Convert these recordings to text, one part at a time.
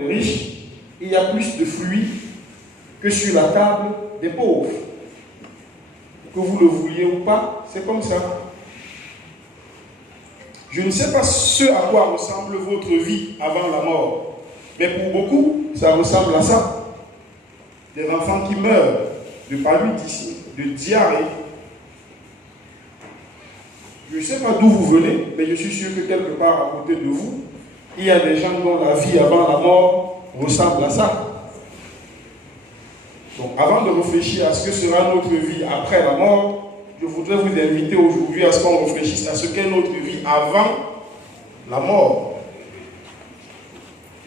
des riches, il y a plus de fruits que sur la table des pauvres. Que vous le vouliez ou pas, c'est comme ça. Je ne sais pas ce à quoi ressemble votre vie avant la mort, mais pour beaucoup, ça ressemble à ça. Des enfants qui meurent de paludisme, de diarrhée. Je ne sais pas d'où vous venez, mais je suis sûr que quelque part à côté de vous, il y a des gens dont la vie avant la mort ressemble à ça. Donc, avant de réfléchir à ce que sera notre vie après la mort, je voudrais vous inviter aujourd'hui à ce qu'on réfléchisse à ce qu'est notre vie avant la mort.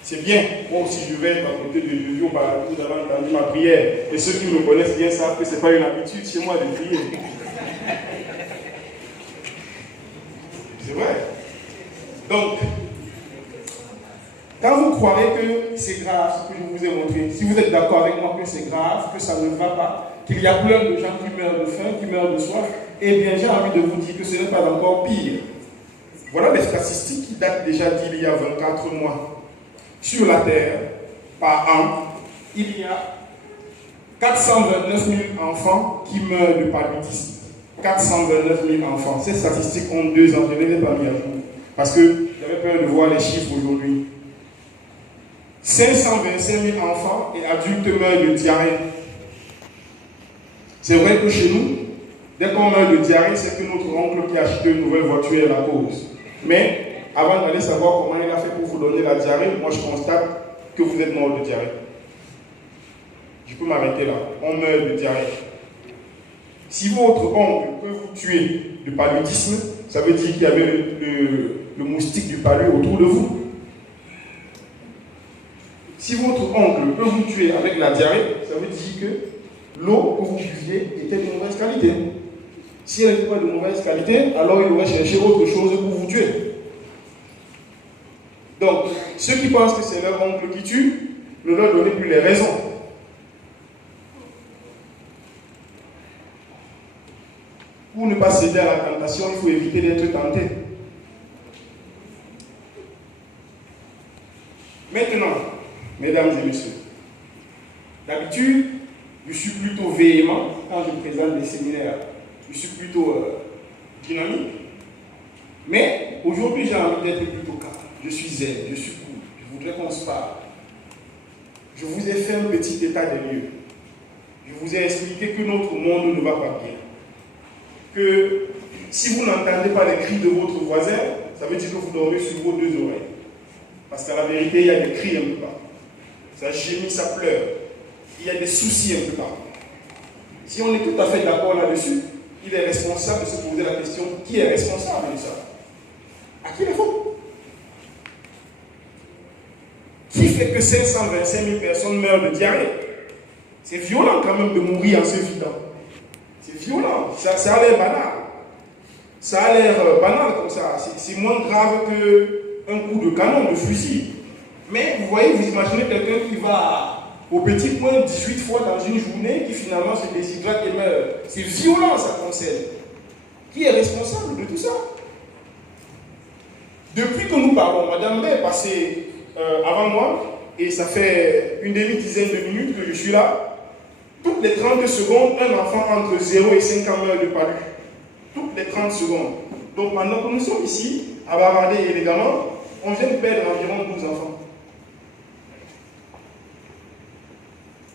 C'est bien, moi aussi je vais être à côté de Dieu, vous avez entendu ma prière. Et ceux qui me connaissent bien savent que ce n'est pas une habitude chez moi de prier. C'est vrai. Donc, quand vous croirez que c'est grave ce que je vous ai montré, si vous êtes d'accord avec moi que c'est grave, que ça ne va pas, qu'il y a plein de gens qui meurent de faim, qui meurent de soif, eh bien j'ai envie de vous dire que ce n'est pas encore pire. Voilà les statistiques qui datent déjà d'il y a 24 mois. Sur la Terre, par an, il y a 429 000 enfants qui meurent de paludisme. 429 000 enfants. Ces statistiques ont 2 ans, je ne les ai pas mis à jour. Parce que j'avais peur de voir les chiffres aujourd'hui. 525 000 enfants et adultes meurent de diarrhée. C'est vrai que chez nous, dès qu'on meurt de diarrhée, c'est que notre oncle qui a acheté une nouvelle voiture est la cause. Mais avant d'aller savoir comment il a fait pour vous donner la diarrhée, moi je constate que vous êtes mort de diarrhée. Je peux m'arrêter là. On meurt de diarrhée. Si votre oncle peut vous tuer de paludisme, ça veut dire qu'il y avait le moustique du palu autour de vous. Si votre oncle peut vous tuer avec la diarrhée, ça veut dire que l'eau que vous buviez était de mauvaise qualité. Si elle n'était pas de mauvaise qualité, alors il aurait cherché autre chose pour vous tuer. Donc, ceux qui pensent que c'est leur oncle qui tue, ne leur donnez plus les raisons. Pour ne pas céder à la tentation, il faut éviter d'être tenté. Maintenant, mesdames et messieurs, d'habitude, je suis plutôt véhément quand je présente des séminaires. Je suis plutôt dynamique. Mais aujourd'hui, j'ai envie d'être plutôt calme. Je suis zen, je suis cool. Je voudrais qu'on se parle. Je vous ai fait un petit état des lieux. Je vous ai expliqué que notre monde ne va pas bien. Que si vous n'entendez pas les cris de votre voisin, ça veut dire que vous dormez sur vos 2 oreilles. Parce qu'à la vérité, il y a des cris un peu partout. Ça gémit, ça pleure. Il y a des soucis un peu partout. Si on est tout à fait d'accord là-dessus, il est responsable de se poser la question, qui est responsable de ça? À qui les faut? Qui fait que 525 000 personnes meurent de diarrhée? C'est violent quand même de mourir en se vidant. C'est violent. Ça a l'air banal. Ça a l'air banal comme ça. C'est moins grave qu'un coup de canon, de fusil. Mais vous voyez, vous imaginez quelqu'un qui va au petit point 18 fois dans une journée, qui finalement se déshydrate et meurt. C'est violent, ça concerne. Qui est responsable de tout ça? Depuis que nous parlons, Madame B est passée avant moi, et ça fait une demi-dizaine de minutes que je suis là. Toutes les 30 secondes, un enfant entre 0 et 5 ans meurt de palu. Toutes les 30 secondes. Donc pendant que nous sommes ici, à bavarder élégamment, on vient de perdre environ 12 enfants.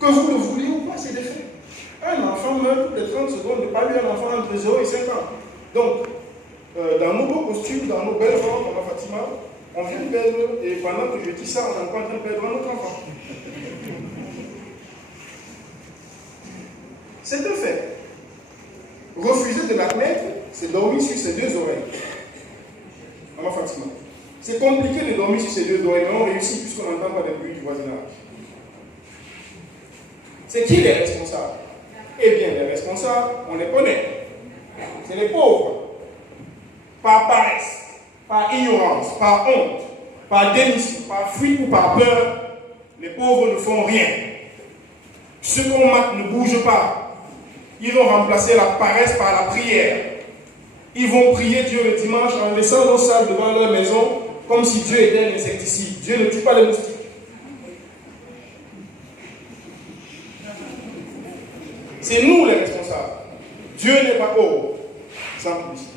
Que vous le vouliez ou pas, c'est des faits. Un enfant meurt toutes les 30 secondes de palu, un enfant entre 0 et 5 ans. Donc, dans nos beaux costumes, dans nos belles robes, comme Fatima, on vient de perdre, et pendant que je dis ça, on est encore en train de perdre un autre enfant. C'est un fait. Refuser de l'admettre, c'est dormir sur ses 2 oreilles. Maman Fatima. C'est compliqué de dormir sur ses 2 oreilles, mais on réussit puisqu'on n'entend pas les bruits du voisinage. C'est qui les responsables? Eh bien, les responsables, on les connaît. C'est les pauvres. Par paresse, par ignorance, par honte, par démission, par fuite ou par peur, les pauvres ne font rien. Ceux qu'on mate ne bougent pas. Ils vont remplacer la paresse par la prière. Ils vont prier Dieu le dimanche en laissant nos salles devant leur maison comme si Dieu était un insecticide. Dieu ne tue pas les moustiques. C'est nous les responsables. Dieu n'est pas pauvre. Sans publicité.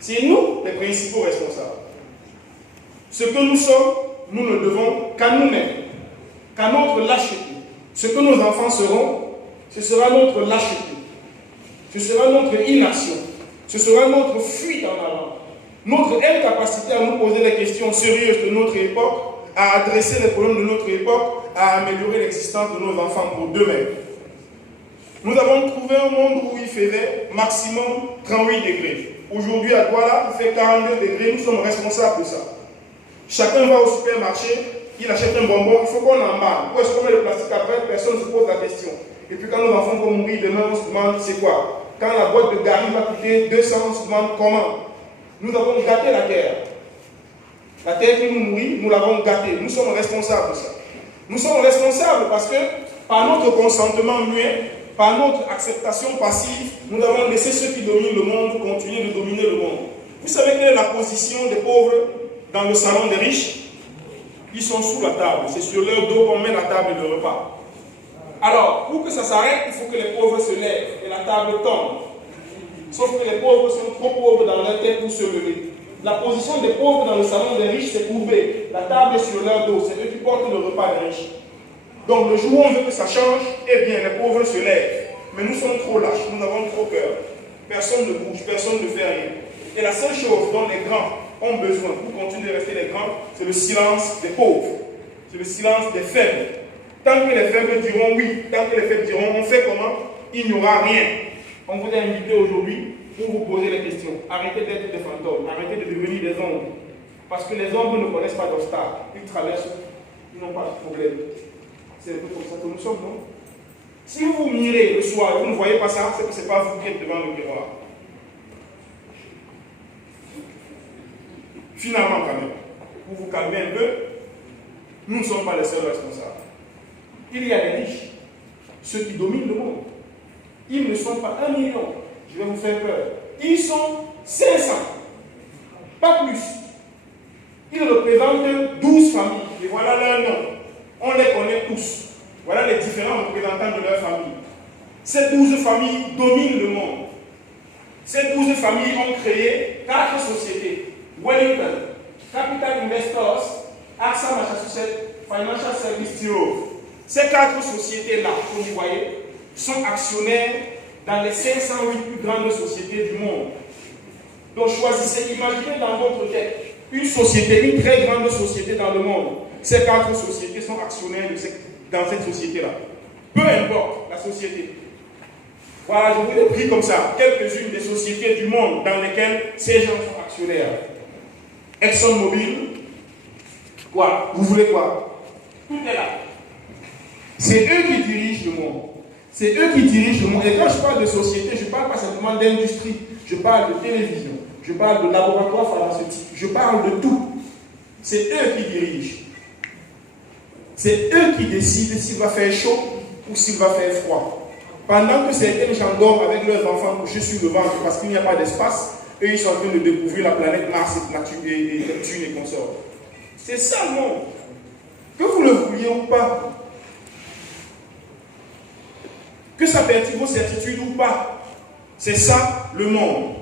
C'est nous les principaux responsables. Ce que nous sommes, nous ne devons qu'à nous-mêmes, qu'à notre lâcheté. Ce que nos enfants seront, ce sera notre lâcheté. Ce sera notre inaction. Ce sera notre fuite en avant. Notre incapacité à nous poser des questions sérieuses de notre époque, à adresser les problèmes de notre époque, à améliorer l'existence de nos enfants pour demain. Nous avons trouvé un monde où il faisait maximum 38 degrés. Aujourd'hui, à Douala, il fait 42 degrés. Nous sommes responsables de ça. Chacun va au supermarché, il achète un bonbon, il faut qu'on emballe. Où est-ce qu'on met le plastique après? Personne ne se pose la question. Et puis quand nos enfants vont mourir demain, on se demande c'est quoi? Quand la boîte de Gary va coûter 200, on se demande comment? Nous avons gâté la terre. La terre qui nous nourrit, nous l'avons gâtée. Nous sommes responsables de ça. Nous sommes responsables parce que par notre consentement muet, par notre acceptation passive, nous avons laissé ceux qui dominent le monde continuer de dominer le monde. Vous savez quelle est la position des pauvres dans le salon des riches? Ils sont sous la table. C'est sur leur dos qu'on met la table de repas. Alors, pour que ça s'arrête, il faut que les pauvres se lèvent et la table tombe. Sauf que les pauvres sont trop pauvres dans leur tête pour se lever. La position des pauvres dans le salon des riches, c'est courbé. La table est sur leur dos. C'est eux qui portent le repas des riches. Donc, le jour où on veut que ça change, eh bien, les pauvres se lèvent. Mais nous sommes trop lâches, nous avons trop peur. Personne ne bouge, personne ne fait rien. Et la seule chose dont les grands ont besoin pour continuer de rester les grands, c'est le silence des pauvres. C'est le silence des faibles. Tant que les faibles diront oui, tant que les faibles diront on fait comment, il n'y aura rien. On vous a invité aujourd'hui pour vous poser les questions. Arrêtez d'être des fantômes, arrêtez de devenir des ombres. Parce que les ombres ne connaissent pas d'obstacles. Ils traversent, ils n'ont pas de problème. C'est un peu comme ça que nous sommes, non? Si vous mirez le soir et vous ne voyez pas ça, c'est que ce n'est pas vous qui êtes devant le miroir. Finalement, quand même, pour vous calmer un peu, nous ne sommes pas les seuls responsables. Il y a des riches, ceux qui dominent le monde. Ils ne sont pas 1 million, je vais vous faire peur. Ils sont 500, pas plus. Ils représentent 12 familles, et voilà leur nom. On les connaît tous. Voilà les différents représentants de leur famille. Ces 12 familles dominent le monde. Ces 12 familles ont créé 4 sociétés. Wellington, Capital Investors, AXA Massachusetts, Financial Service Bureau. Ces 4 sociétés-là, comme vous voyez, sont actionnaires dans les 508 plus grandes sociétés du monde. Donc choisissez, imaginez dans votre tête une société, une très grande société dans le monde. Ces 4 sociétés sont actionnaires dans cette société-là. Peu importe la société. Voilà, je vous ai pris comme ça quelques-unes des sociétés du monde dans lesquelles ces gens sont actionnaires. ExxonMobil, quoi? Vous voulez quoi? Tout est là. C'est eux qui dirigent le monde. C'est eux qui dirigent le monde. Et quand je parle de société, je ne parle pas simplement d'industrie. Je parle de télévision. Je parle de laboratoire pharmaceutique. Je parle de tout. C'est eux qui dirigent. C'est eux qui décident s'il va faire chaud ou s'il va faire froid. Pendant que certains gens dorment avec leurs enfants couchés sur le ventre parce qu'il n'y a pas d'espace, eux ils sont en train de découvrir la planète Mars et Neptune et consorts. C'est ça le monde. Que vous le vouliez ou pas, que ça perturbe vos certitudes ou pas, c'est ça le monde.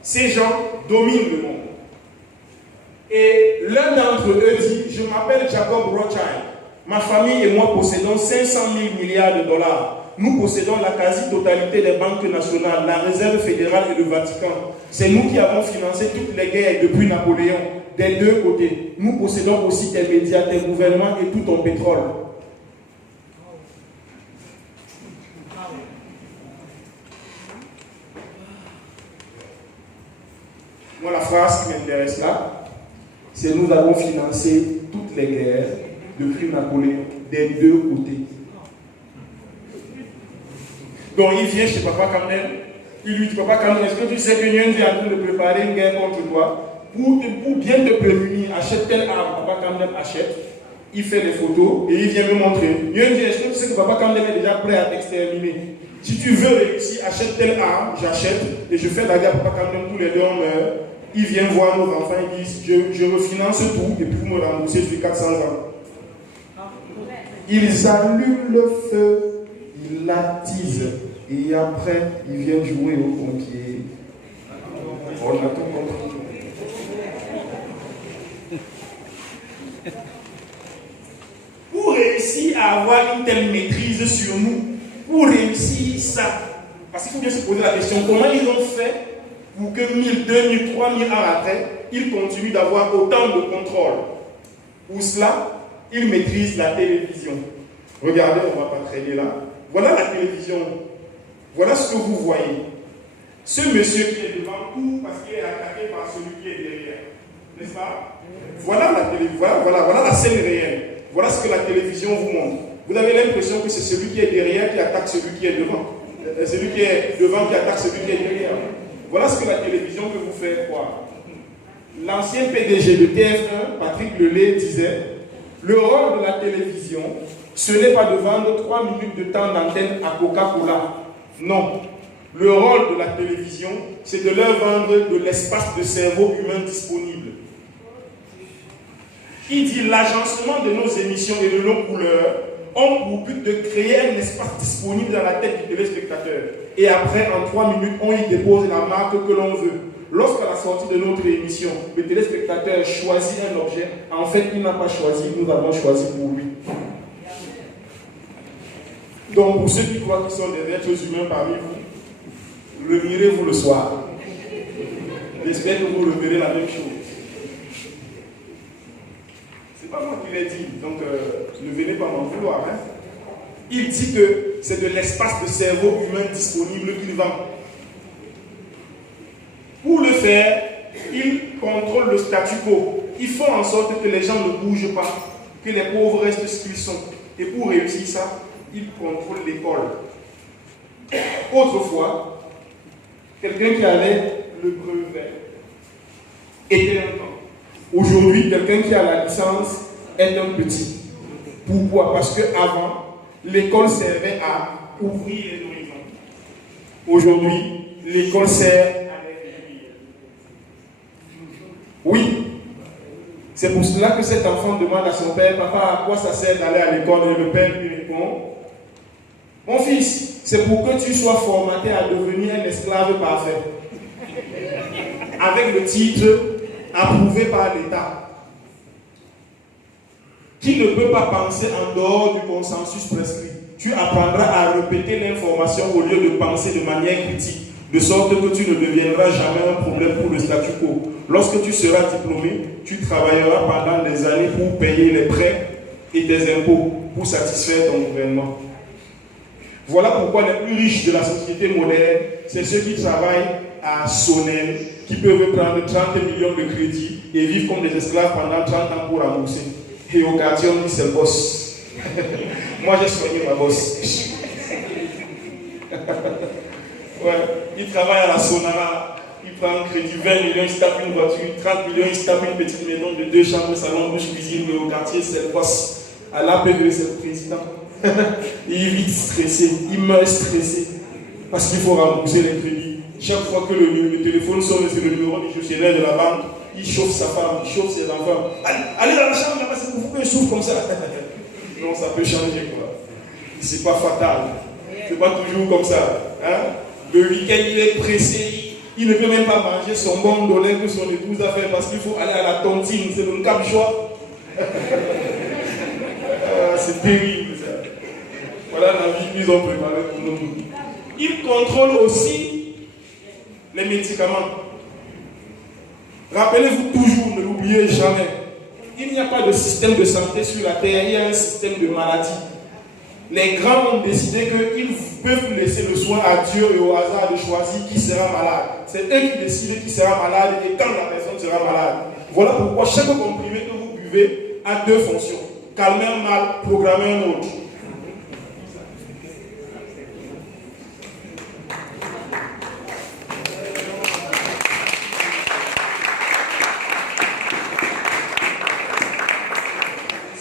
Ces gens dominent le monde. Et l'un d'entre eux dit, je m'appelle Jacob Rothschild. Ma famille et moi possédons 500 000 milliards de dollars. Nous possédons la quasi-totalité des banques nationales, la réserve fédérale et le Vatican. C'est nous qui avons financé toutes les guerres depuis Napoléon, des deux côtés. Nous possédons aussi tes médias, tes gouvernements et tout ton pétrole. Moi, la phrase qui m'intéresse là, c'est nous avons financé toutes les guerres depuis Napoléon, des deux côtés. Donc il vient chez Papa Kamel, il lui dit, Papa Kamel, est-ce que tu sais que Nyendi est en train de préparer une guerre contre toi? Pour bien te prémunir, achète tel arme. Papa Kamel achète, il fait des photos et il vient me montrer. Nyendi, est-ce que tu sais que Papa Kamel est déjà prêt à t'exterminer? Si tu veux réussir, achète telle arme, j'achète et je fais la guerre à Papa Kamel, tous les deux on meurt. ils viennent voir nos enfants, ils disent je refinance tout et puis vous me remboursez sur 400 ans. Ils allument le feu, ils l'attisent et après ils viennent jouer au pompier. On a tout compris. Pour réussir à avoir une telle maîtrise sur nous, pour réussir ça, parce qu'il faut bien se poser la question, comment ils ont fait pour que 1000, 2000, 3000 ans après, ils continuent d'avoir autant de contrôle? Pour cela, ils maîtrisent la télévision. Regardez, on ne va pas traîner là. Voilà la télévision. Voilà ce que vous voyez. Ce monsieur qui est devant vous, parce qu'il est attaqué par celui qui est derrière. N'est-ce pas? Voilà la télévision. Voilà la scène réelle. Voilà ce que la télévision vous montre. Vous avez l'impression que c'est celui qui est derrière qui attaque celui qui est devant. Celui qui est devant qui attaque celui qui est derrière. Voilà ce que la télévision peut vous faire croire. L'ancien PDG de TF1, Patrick Lelay, disait: le rôle de la télévision, ce n'est pas de vendre 3 minutes de temps d'antenne à Coca-Cola. Non. Le rôle de la télévision, c'est de leur vendre de l'espace de cerveau humain disponible. Il dit: l'agencement de nos émissions et de nos couleurs ont pour but de créer un espace disponible dans la tête du téléspectateur. Et après, en 3 minutes, on y dépose la marque que l'on veut. Lorsqu'à la sortie de notre émission, le téléspectateur choisit un objet, en fait, il n'a pas choisi, nous avons choisi pour lui. Donc, pour ceux qui croient qu'ils sont des êtres humains parmi vous, le mirez-vous le soir. J'espère que vous reverrez la même chose. C'est pas moi qui l'ai dit, donc ne venez pas m'en vouloir. Hein. Il dit que c'est de l'espace de cerveau humain disponible qu'il vend. Pour le faire, il contrôle le statu quo. Ils font en sorte que les gens ne bougent pas, que les pauvres restent ce qu'ils sont. Et pour réussir ça, il contrôle l'école. Autrefois, quelqu'un qui avait le brevet était un grand. Aujourd'hui, quelqu'un qui a la licence est un petit. Pourquoi? Parce qu'avant, l'école servait à ouvrir les horizons. Aujourd'hui, l'école sert à les réduire. Oui. C'est pour cela que cet enfant demande à son père: papa, à quoi ça sert d'aller à l'école? Et le père lui répond: mon fils, c'est pour que tu sois formaté à devenir un esclave parfait. Avec le titre approuvé par l'État, qui ne peut pas penser en dehors du consensus prescrit. Tu apprendras à répéter l'information au lieu de penser de manière critique, de sorte que tu ne deviendras jamais un problème pour le statu quo. Lorsque tu seras diplômé, tu travailleras pendant des années pour payer les prêts et tes impôts, pour satisfaire ton gouvernement. Voilà pourquoi les plus riches de la société moderne, c'est ceux qui travaillent à Sonel, qui peuvent prendre 30 millions de crédits et vivre comme des esclaves pendant 30 ans pour rembourser. Et au quartier, on dit: c'est le boss. Moi, j'ai soigné ma boss. Ouais. Il travaille à la Sonara, il prend un crédit 20 millions, il se tape une voiture, 30 millions, il se tape une petite maison de 2 chambres, salon, douche, cuisine. Et au quartier, c'est le boss. À l'APV, c'est le président. Il est vite stressé, il meurt stressé parce qu'il faut rembourser les crédits. Chaque fois que le téléphone sonne, c'est le numéro du gestionnaire de la banque. Il chauffe sa femme, il chauffe ses enfants. Allez dans la chambre, là-bas, c'est pour vous que je souffre comme ça. Non, ça peut changer, quoi. C'est pas fatal. C'est pas toujours comme ça. Hein? Le week-end, il est pressé. Il ne peut même pas manger son bon dollar que son épouse a fait parce qu'il faut aller à la tontine. C'est le cap choix. C'est terrible, ça. Voilà la vie qu'ils ont préparée pour nous. Ils contrôlent aussi les médicaments. Rappelez-vous toujours, ne l'oubliez jamais, il n'y a pas de système de santé sur la terre, il y a un système de maladie. Les grands ont décidé qu'ils peuvent laisser le soin à Dieu et au hasard de choisir qui sera malade. C'est eux qui décident qui sera malade et quand la personne sera malade. Voilà pourquoi chaque comprimé que vous buvez a 2 fonctions. Calmer un mal, programmer un autre.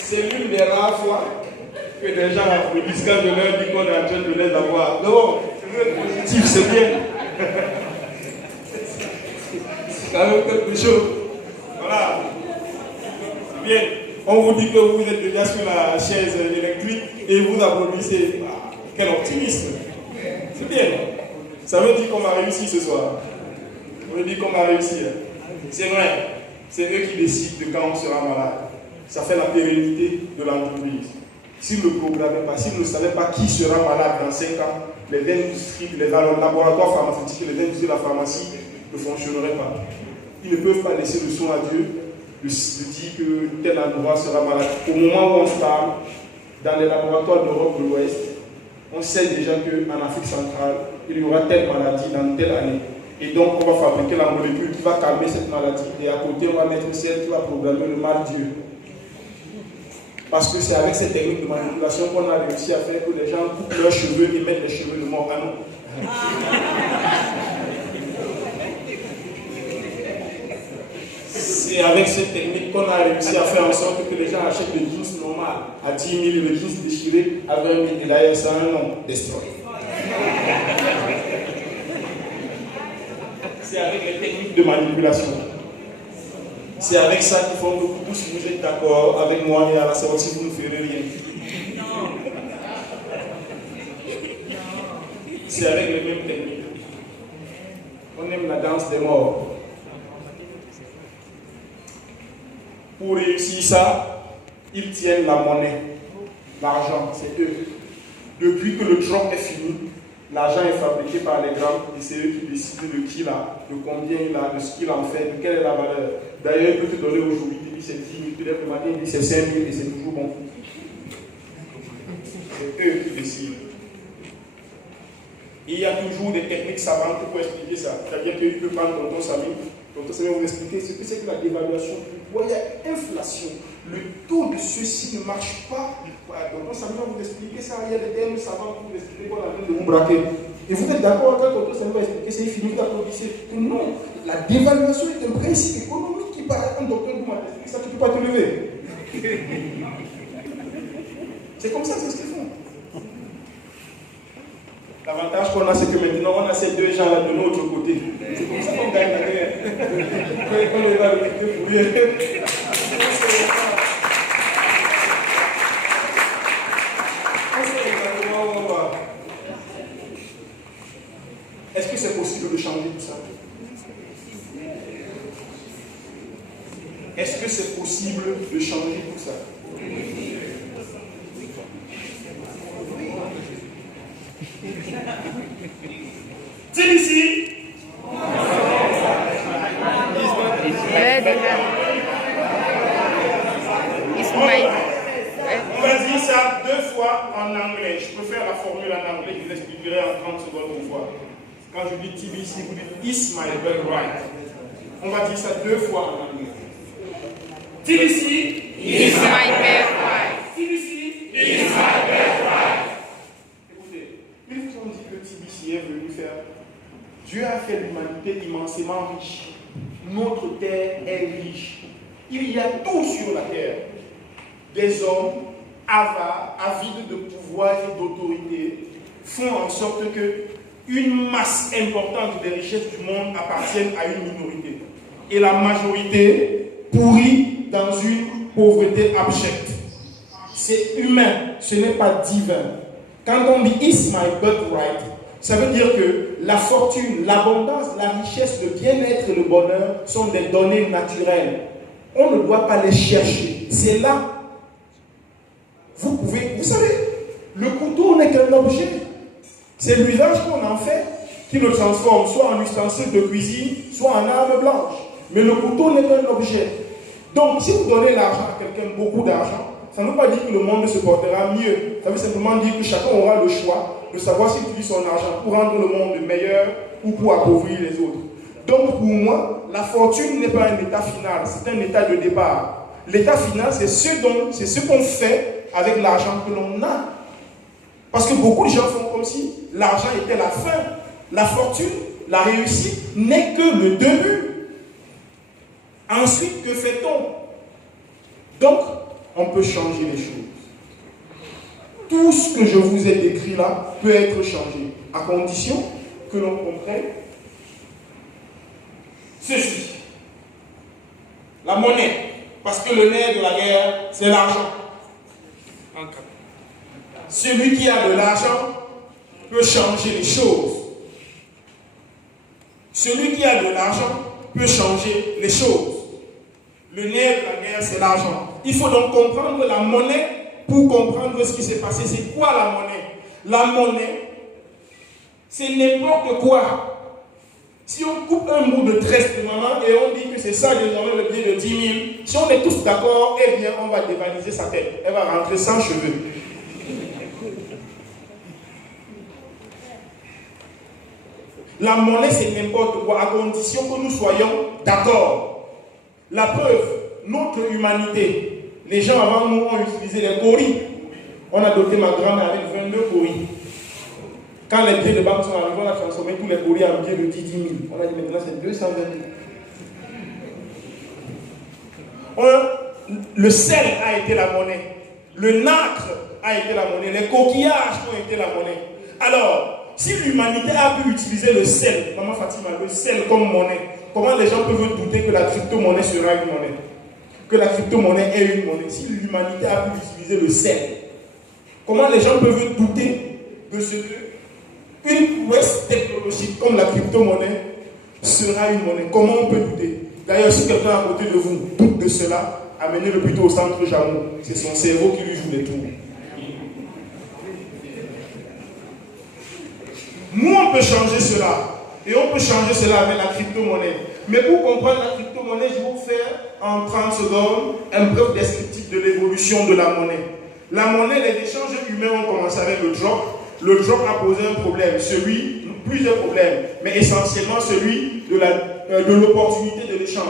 C'est l'une des rares fois que des gens applaudissent quand je leur dis qu'on est en train de les avoir. Non, c'est positif, c'est bien. C'est quand même quelque chose. Voilà. C'est bien. On vous dit que vous êtes déjà sur la chaise électrique et vous applaudissez. Ah, quel optimisme. C'est bien. Ça veut dire qu'on a réussi ce soir. On veut dire qu'on a réussi. C'est vrai. C'est eux qui décident de quand on sera malade. Ça fait la pérennité de l'entreprise. S'ils ne programmaient pas, s'ils ne savaient pas qui sera malade dans 5 ans, les industries, les laboratoires pharmaceutiques, les industries de la pharmacie ne fonctionneraient pas. Ils ne peuvent pas laisser le soin à Dieu de dire que tel endroit sera malade. Au moment où on se parle, dans les laboratoires d'Europe de l'Ouest, on sait déjà qu'en Afrique centrale, il y aura telle maladie dans telle année. Et donc, on va fabriquer la molécule qui va calmer cette maladie. Et à côté, on va mettre celle qui va programmer le mal Dieu. Parce que c'est avec cette technique de manipulation qu'on a réussi à faire que les gens coupent leurs cheveux et mettent les cheveux de mort à nous. C'est avec cette technique qu'on a réussi à faire en sorte que les gens achètent le jeans normal à 10 000, le jeans déchiré à 20 000. Et d'ailleurs, ça a un nom, Destroy. C'est avec les techniques de manipulation. C'est avec ça qu'il faut que vous tous vous êtes d'accord avec moi et à la sortie vous ne ferez rien. C'est avec les mêmes techniques. On aime la danse des morts. Pour réussir ça, ils tiennent la monnaie, l'argent, c'est eux. Depuis que le Trump est fini, l'argent est fabriqué par les grands et c'est eux qui décident de qui il a, de combien il a, de ce qu'il en fait, de quelle est la valeur. D'ailleurs, il peut te donner aujourd'hui, il dit c'est 10 000, peut-être le matin, il dit c'est 5 000 et c'est toujours bon. C'est eux qui décident. Et il y a toujours des techniques savantes pour expliquer ça. C'est-à-dire qu'il peut prendre Tonton Samy vous expliquer ce que c'est que la dévaluation. Il y a inflation. Le taux de ceci ne marche pas. Tonton Samy va vous expliquer ça. Il y a des termes savants pour vous expliquer qu'on a besoin de vous braquer. Et vous êtes d'accord quand Tonton Samy va expliquer, c'est fini d'applaudisser. Non, la dévaluation est un principe économique qui paraît un docteur vous m'a expliqué ça, tu ne peux pas te lever. C'est comme ça, c'est ce qu'ils font. L'avantage qu'on a, c'est que maintenant, on a ces deux gens-là de l'autre côté. C'est comme ça qu'on gagne la guerre. On va le quitter pour rien. Est-ce que c'est possible de changer tout ça? Est-ce que c'est possible de changer tout ça? TBC. On va dire ça 2 fois en anglais. Je peux faire la formule en anglais, je vous l'expliquerai en 30 secondes une fois. Quand je dis TBC, vous dites Is my birthright. On va dire ça 2 fois en anglais. TBC is my birthright. TBC is my birthright. Écoutez, ils vous ont dit que TBC est venu faire. Dieu a fait l'humanité immensément riche. Notre terre est riche. Il y a tout sur la terre. Des hommes avares, avides de pouvoir et d'autorité, font en sorte que une masse importante des richesses du monde appartiennent à une minorité. Et la majorité pourrit dans une pauvreté abjecte. C'est humain, ce n'est pas divin. Quand on dit Is my birthright, ça veut dire que la fortune, l'abondance, la richesse, le bien-être et le bonheur sont des données naturelles. On ne doit pas les chercher. C'est là. Vous savez, le couteau n'est qu'un objet. C'est l'usage qu'on en fait qui le transforme soit en ustensile de cuisine, soit en arme blanche. Mais le couteau n'est qu'un objet. Donc, si vous donnez l'argent à quelqu'un, beaucoup d'argent, ça ne veut pas dire que le monde se portera mieux. Ça veut simplement dire que chacun aura le choix de savoir s'il utilise son argent pour rendre le monde meilleur ou pour appauvrir les autres. Donc, pour moi, la fortune n'est pas un état final, c'est un état de départ. L'état final, c'est ce qu'on fait avec l'argent que l'on a. Parce que beaucoup de gens font comme si l'argent était la fin. La fortune, la réussite n'est que le début. Ensuite, que fait-on? Donc, on peut changer les choses. Tout ce que je vous ai décrit là peut être changé, à condition que l'on comprenne ceci. La monnaie. Parce que le nerf de la guerre, c'est l'argent. Celui qui a de l'argent peut changer les choses. Celui qui a de l'argent peut changer les choses. Le nerf de la guerre, c'est l'argent. Il faut donc comprendre la monnaie pour comprendre ce qui s'est passé. C'est quoi la monnaie? La monnaie, c'est n'importe quoi. Si on coupe un bout de tresse de maman et on dit que c'est ça désormais le billet de 10 000, si on est tous d'accord, eh bien on va dévaliser sa tête. Elle va rentrer sans cheveux. La monnaie, c'est n'importe quoi, à condition que nous soyons d'accord. La preuve, notre humanité, les gens avant nous ont utilisé les coris. On a doté ma grand-mère avec 22 coris. Quand les billets de banque sont arrivés, on a transformé tous les coris en billets de 10 000. On a dit maintenant c'est 220 000. Le sel a été la monnaie. Le nacre a été la monnaie. Les coquillages ont été la monnaie. Alors, si l'humanité a pu utiliser le sel, Maman Fatima, le sel comme monnaie, comment les gens peuvent douter que la crypto-monnaie sera une monnaie? Que la crypto-monnaie est une monnaie? Si l'humanité a pu utiliser le sel, comment les gens peuvent douter de ce que une prouesse technologique comme la crypto-monnaie sera une monnaie? Comment on peut douter? D'ailleurs, si quelqu'un à côté de vous doute de cela, amenez-le plutôt au centre Jamon. C'est son cerveau qui lui joue des tours. Nous, on peut changer cela. Et on peut changer cela avec la crypto-monnaie. Mais pour comprendre la crypto-monnaie, je vais vous faire en 30 secondes un bref descriptif de l'évolution de la monnaie. La monnaie, les échanges humains ont commencé avec le drop. Le drop a posé un problème, plusieurs problèmes, mais essentiellement celui de l'opportunité de l'échange.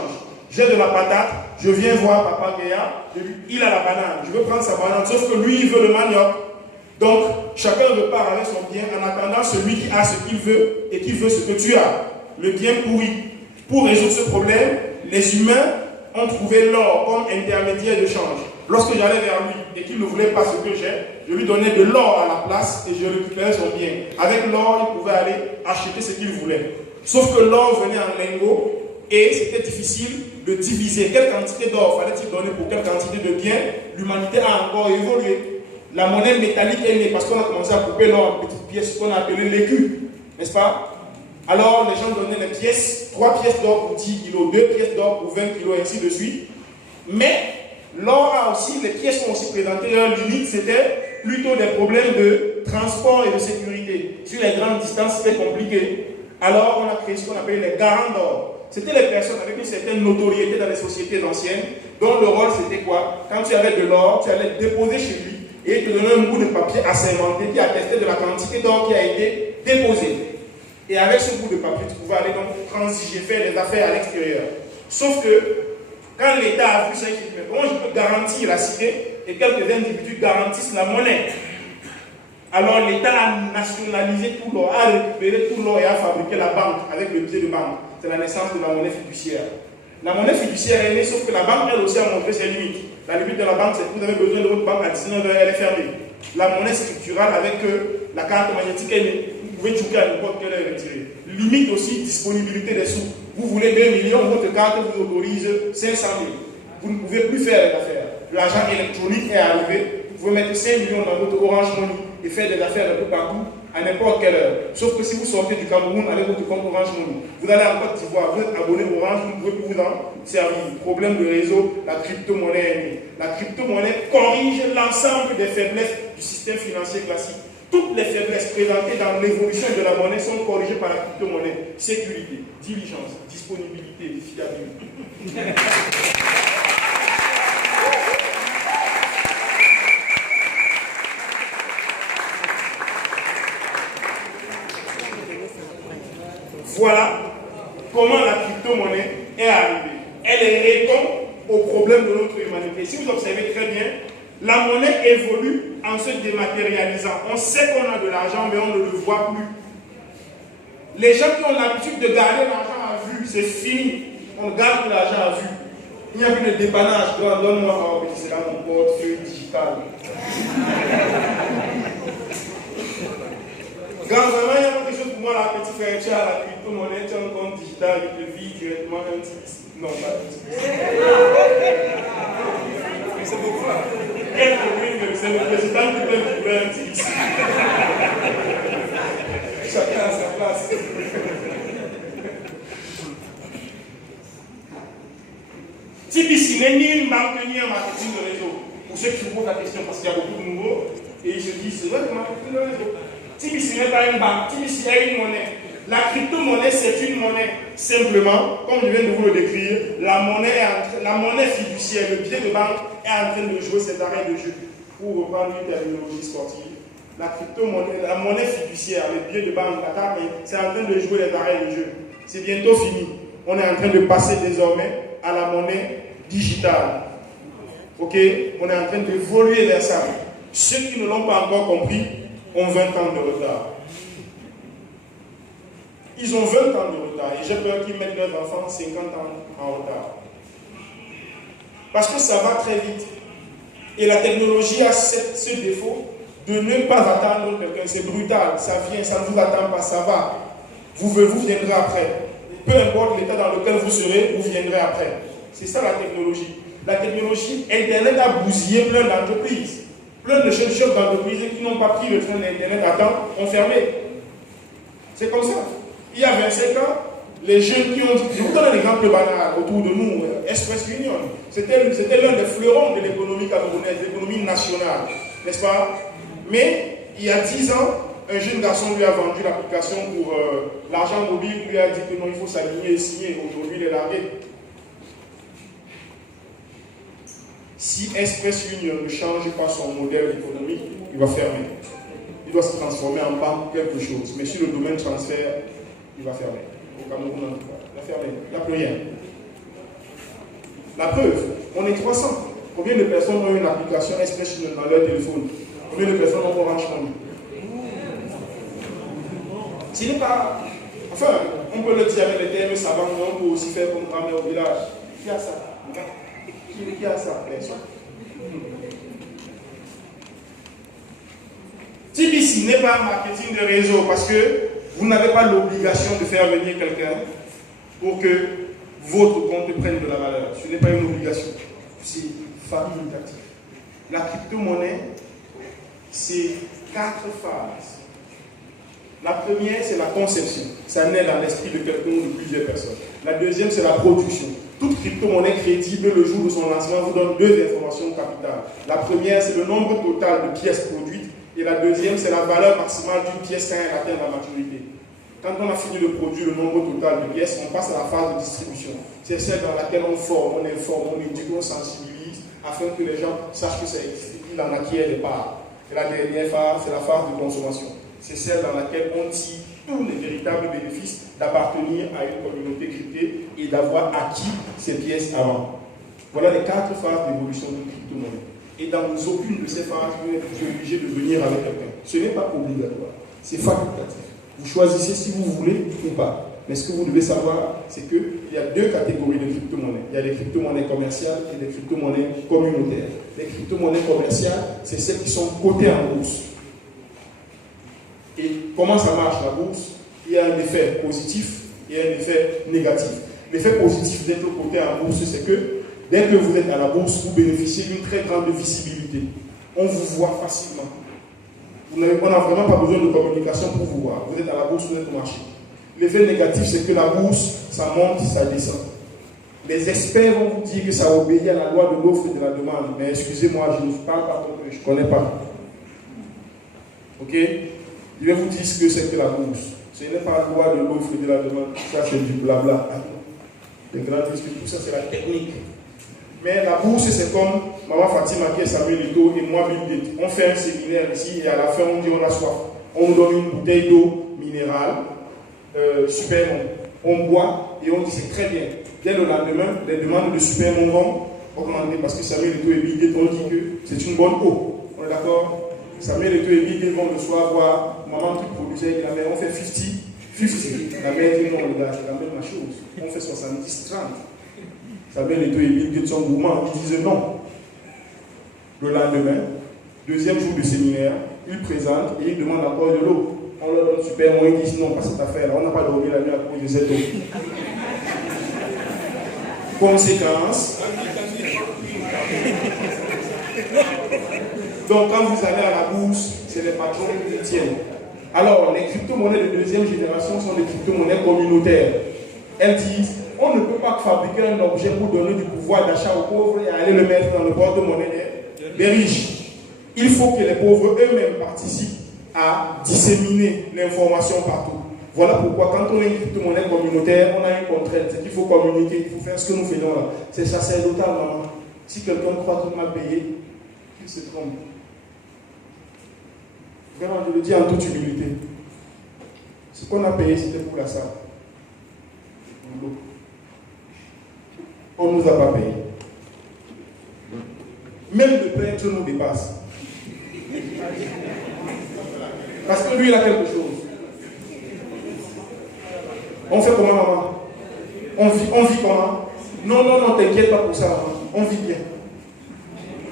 J'ai de la patate, je viens voir Papa Guéa, il a la banane, je veux prendre sa banane, sauf que lui, il veut le manioc. Donc, chacun repart avec son bien en attendant celui qui a ce qu'il veut et qui veut ce que tu as, le bien pourri. Pour résoudre ce problème, les humains ont trouvé l'or comme intermédiaire de change. Lorsque j'allais vers lui et qu'il ne voulait pas ce que j'ai, je lui donnais de l'or à la place et je récupérais son bien. Avec l'or, il pouvait aller acheter ce qu'il voulait. Sauf que l'or venait en lingots et c'était difficile de diviser. Quelle quantité d'or fallait-il donner pour quelle quantité de biens? L'humanité a encore évolué. La monnaie métallique est née parce qu'on a commencé à couper l'or en petites pièces qu'on a appelées l'écu, n'est-ce pas? Alors les gens donnaient les pièces, 3 pièces d'or pour 10 kilos, 2 pièces d'or pour 20 kilos, ainsi de suite. Mais l'or a aussi, les pièces ont aussi présenté leur limite, c'était plutôt des problèmes de transport et de sécurité. Sur les grandes distances, c'était compliqué. Alors on a créé ce qu'on appelle les garants d'or. C'était les personnes avec une certaine notoriété dans les sociétés anciennes, dont le rôle c'était quoi? Quand tu avais de l'or, tu allais le déposer chez lui et il te donnait un bout de papier assermenté qui attestait de la quantité d'or qui a été déposée. Et avec ce bout de papier, tu pouvais aller donc transiger, faire des affaires à l'extérieur. Sauf que quand l'État a vu ça, il dit, mais comment je peux garantir la cité et quelques individus garantissent la monnaie? Alors l'État a nationalisé tout l'or, a récupéré tout l'or et a fabriqué la banque avec le pied de banque. C'est la naissance de la monnaie fiduciaire. La monnaie fiduciaire est née, sauf que la banque, elle aussi, a montré ses limites. La limite de la banque, c'est que vous avez besoin de votre banque à 19h, elle est fermée. La monnaie structurale, avec la carte magnétique, elle est, vous pouvez choquer à n'importe quelle heure et retirer. Limite aussi, disponibilité des sous. Vous voulez 2 millions, votre carte vous autorise 500 000. Vous ne pouvez plus faire les affaires. L'argent électronique est arrivé. Vous pouvez mettre 5 millions dans votre Orange Money et faire des affaires un peu partout, à n'importe quelle heure. Sauf que si vous sortez du Cameroun avec votre compte Orange Money, vous allez en Côte d'Ivoire, vous êtes abonné Orange, vous ne pouvez plus vous en servir. Problème de réseau, la crypto-monnaie est née. La crypto-monnaie corrige l'ensemble des faiblesses du système financier classique. Toutes les faiblesses présentées dans l'évolution de la monnaie sont corrigées par la crypto-monnaie. Sécurité, diligence, disponibilité, fiabilité. Voilà comment la crypto-monnaie est arrivée. Elle répond aux problèmes de notre humanité. Si vous observez très bien, la monnaie évolue en se dématérialisant. On sait qu'on a de l'argent, mais on ne le voit plus. Les gens qui ont l'habitude de garder l'argent à vue, c'est fini. On garde l'argent à vue. Il n'y a plus de dépannage. Donne-moi, oh, c'est là mon portefeuille digital. Quand vraiment il y a quelque chose pour moi, là, petit frère, tu as la crypto-monnaie, tu as un compte digital, il te vit directement un petit. Non, pas un petit. Quel commune, c'est le président qui donne du beurre ici. Chacun à sa place. TBC n'est ni une banque ni un marketing de réseau. Pour ceux qui se posent la question, parce qu'il y a beaucoup de nouveaux, et ils se disent, c'est vrai le marketing de réseau. TBC n'est pas une banque, TBC est une monnaie. La crypto-monnaie, c'est une monnaie. Simplement, comme je viens de vous le décrire, la monnaie fiduciaire, le billet de banque est en train de jouer cet arrêt de jeu. Pour reprendre une terminologie sportive, la crypto-monnaie, la monnaie fiduciaire, le billet de banque, la carte, c'est en train de jouer les arrêts de jeu. C'est bientôt fini. On est en train de passer désormais à la monnaie digitale. Ok? On est en train d'évoluer vers ça. Ceux qui ne l'ont pas encore compris ont 20 ans de retard. Ils ont 20 ans de retard et j'ai peur qu'ils mettent leurs enfants 50 ans en retard. Parce que ça va très vite. Et la technologie a ce défaut de ne pas attendre quelqu'un. C'est brutal, ça vient, ça ne vous attend pas, ça va. Vous viendrez après. Peu importe l'état dans lequel vous serez, vous viendrez après. C'est ça la technologie. La technologie, Internet a bousillé plein d'entreprises. Plein de chefs d'entreprises qui n'ont pas pris le train d'Internet à temps ont fermé. C'est comme ça. Il y a 25 ans, les jeunes qui ont dit, je vous donne un exemple banal autour de nous, Express Union, c'était l'un des fleurons de l'économie camerounaise, de l'économie nationale, n'est-ce pas? Mais il y a 10 ans, un jeune garçon lui a vendu l'application pour l'argent mobile, lui a dit que non, il faut s'aligner et signer. Aujourd'hui, il est largué. Si Express Union ne change pas son modèle économique, il va fermer. Il doit se transformer en banque quelque chose. Mais sur le domaine transfert, il va fermer. Au Cameroun, en tout cas. Il va fermer. Il n'y a plus rien. La preuve, on est 300. Combien de personnes ont une application Express Union dans leur téléphone? Combien de personnes ont Orange Money? Ce n'est pas... Enfin, on peut le dire avec les termes savants, mais on peut aussi faire comme grand-mère au village. Qui a ça? Qui a ça? Personne. TBC n'est pas un marketing de réseau parce que vous n'avez pas l'obligation de faire venir quelqu'un pour que votre compte prenne de la valeur. Ce n'est pas une obligation. C'est facultatif. La crypto-monnaie, c'est 4 phases. La première, c'est la conception. Ça naît dans l'esprit de quelqu'un ou de plusieurs personnes. La deuxième, c'est la production. Toute crypto-monnaie crédible, le jour de son lancement, vous donne 2 informations capitales. La première, c'est le nombre total de pièces produites. Et la deuxième, c'est la valeur maximale d'une pièce quand elle atteint la maturité. Quand on a fini de produire le nombre total de pièces, on passe à la phase de distribution. C'est celle dans laquelle on forme, on informe, on éduque, on sensibilise, afin que les gens sachent que ça existe, qu'il en acquiert des parts. Et la dernière phase, c'est la phase de consommation. C'est celle dans laquelle on tire tous les véritables bénéfices d'appartenir à une communauté cryptée et d'avoir acquis ces pièces avant. Voilà les 4 phases d'évolution de crypto-monnaie. Et dans aucune de ces phases, vous êtes obligé de venir avec quelqu'un. Ce n'est pas obligatoire, c'est facultatif. Vous choisissez si vous voulez ou pas. Mais ce que vous devez savoir, c'est qu'il y a 2 catégories de crypto-monnaies. Il y a les crypto-monnaies commerciales et les crypto-monnaies communautaires. Les crypto-monnaies commerciales, c'est celles qui sont cotées en bourse. Et comment ça marche la bourse? Il y a un effet positif et un effet négatif. L'effet positif d'être coté en bourse, c'est que dès que vous êtes à la bourse, vous bénéficiez d'une très grande visibilité. On vous voit facilement. On n'a vraiment pas besoin de communication pour vous voir. Vous êtes à la bourse, vous êtes au marché. L'effet négatif, c'est que la bourse, ça monte, ça descend. Les experts vont vous dire que ça obéit à la loi de l'offre et de la demande. Mais excusez-moi, je ne parle pas comme je ne connais pas. Ok? Je vais vous dire ce que c'est que la bourse. Ce n'est pas la loi de l'offre et de la demande. Ça, c'est du blabla. Les grands disent que tout ça, c'est la technique. Mais la bourse, c'est comme Maman Fatima qui est Samuel Eto'o et moi, Bill Gates. On fait un séminaire ici et à la fin, on dit on a soif. On nous donne une bouteille d'eau minérale, super bon. On boit et on dit c'est très bien. Dès le lendemain, les demandes de super bon vont augmenter parce que Samuel Eto'o et Bill Gates ont dit que c'est une bonne eau. On est d'accord? Samuel Eto'o et Bill Gates vont le soir voir maman qui produisait la mère. On fait 50. La mère dit non, les gars, c'est la même chose. On fait 70-30. Samuel Eto'o et Bill Gates sont gourmands, ils disent non. Le lendemain, deuxième jour de séminaire, ils présentent et ils demandent encore de l'eau. On leur donne super bon, ils disent non, pas cette affaire-là, on n'a pas dormi la nuit à cause de cette eau. Conséquence, Donc quand vous allez à la bourse, c'est les patrons qui vous tiennent. Alors, les crypto-monnaies de deuxième génération sont des crypto-monnaies communautaires. Elles disent, on ne peut pas fabriquer un objet pour donner du pouvoir d'achat aux pauvres et aller le mettre dans le porte-monnaie des riches. Il faut que les pauvres eux-mêmes participent à disséminer l'information partout. Voilà pourquoi quand on a une crypto-monnaie communautaire, on a une contrainte, c'est qu'il faut communiquer, il faut faire ce que nous faisons là. C'est sacerdotal, maman. Si quelqu'un croit qu'il m'a payé, qu'il se trompe. Vraiment, je le dis en toute humilité. Ce qu'on a payé, c'était pour la salle. On ne nous a pas payé. Même le prêtre nous dépasse. Parce que lui, il a quelque chose. On fait comment, maman? On vit comment? Non, non, non, t'inquiète pas pour ça, maman. On vit bien.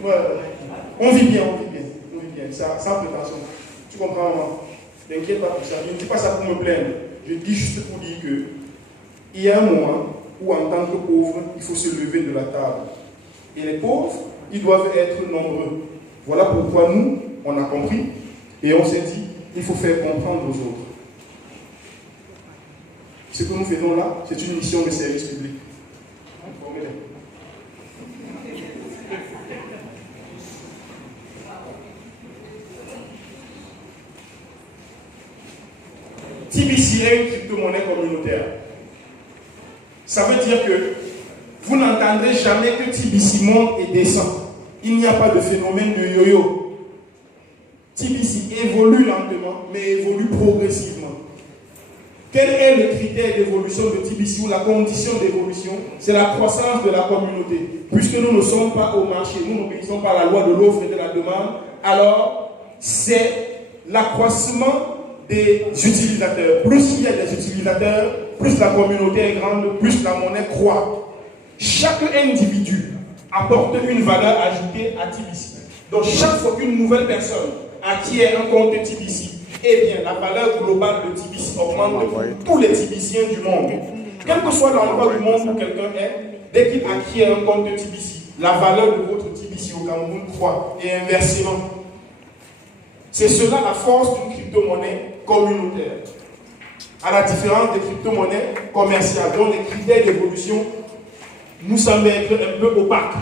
Ouais. On vit bien, on vit bien. On vit bien. Ça, sans prétention. Tu comprends, maman? T'inquiète pas pour ça. Je ne dis pas ça pour me plaindre. Je dis juste pour dire que il y a un moment où, en tant que pauvre, il faut se lever de la table. Et les pauvres, ils doivent être nombreux. Voilà pourquoi nous, on a compris et on s'est dit, il faut faire comprendre aux autres. Ce que nous faisons là, c'est une mission de service public. TBC est une crypto-monnaie communautaire. Ça veut dire que vous n'entendrez jamais que TBC monte et descend. Il n'y a pas de phénomène de yo-yo. TBC évolue lentement, mais évolue progressivement. Quel est le critère d'évolution de TBC ou la condition d'évolution? C'est la croissance de la communauté. Puisque nous ne sommes pas au marché, nous n'obéissons pas à la loi de l'offre et de la demande, alors c'est l'accroissement des utilisateurs. Plus il y a des utilisateurs, plus la communauté est grande, plus la monnaie croît. Chaque individu apporte une valeur ajoutée à TBC. Donc chaque fois qu'une nouvelle personne acquiert un compte TBC, eh bien la valeur globale de TBC augmente pour tous les TBCiens du monde. Quel que soit l'endroit du monde où quelqu'un est, dès qu'il acquiert un compte TBC, la valeur de votre TBC au Cameroun croît et inversement. C'est cela la force d'une crypto-monnaie communautaire. À la différence des crypto-monnaies commerciales, dont les critères d'évolution nous semblent être un peu opaques.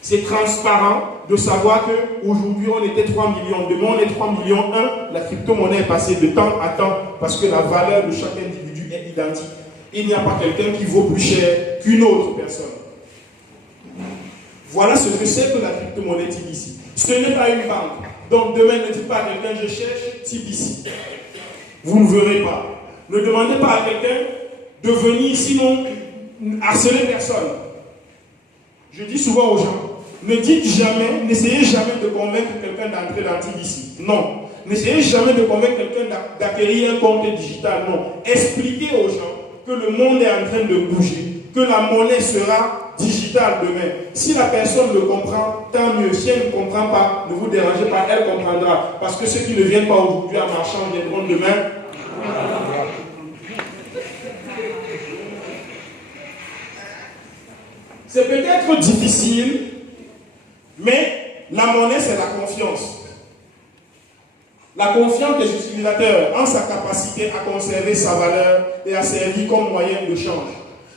C'est transparent de savoir qu'aujourd'hui on était 3 millions, demain on est 3 millions 1, la crypto-monnaie est passée de temps à temps parce que la valeur de chaque individu est identique. Il n'y a pas quelqu'un qui vaut plus cher qu'une autre personne. Voilà ce que c'est que la crypto-monnaie TBC. Ce n'est pas une banque. Donc demain, ne dites pas à quelqu'un, je cherche TBC. Vous ne verrez pas. Ne demandez pas à quelqu'un de venir, sinon harceler personne. Je dis souvent aux gens, ne dites jamais, n'essayez jamais de convaincre quelqu'un d'entrer dans TBC. Non. N'essayez jamais de convaincre quelqu'un d'acquérir un compte digital. Non. Expliquez aux gens que le monde est en train de bouger, que la monnaie sera digitale demain. Si la personne le comprend, tant mieux. Si elle ne comprend pas, ne vous dérangez pas, elle comprendra. Parce que ceux qui ne viennent pas aujourd'hui en marchant viendront demain. C'est peut-être difficile, mais la monnaie, c'est la confiance. La confiance des utilisateurs en sa capacité à conserver sa valeur et à servir comme moyen de change.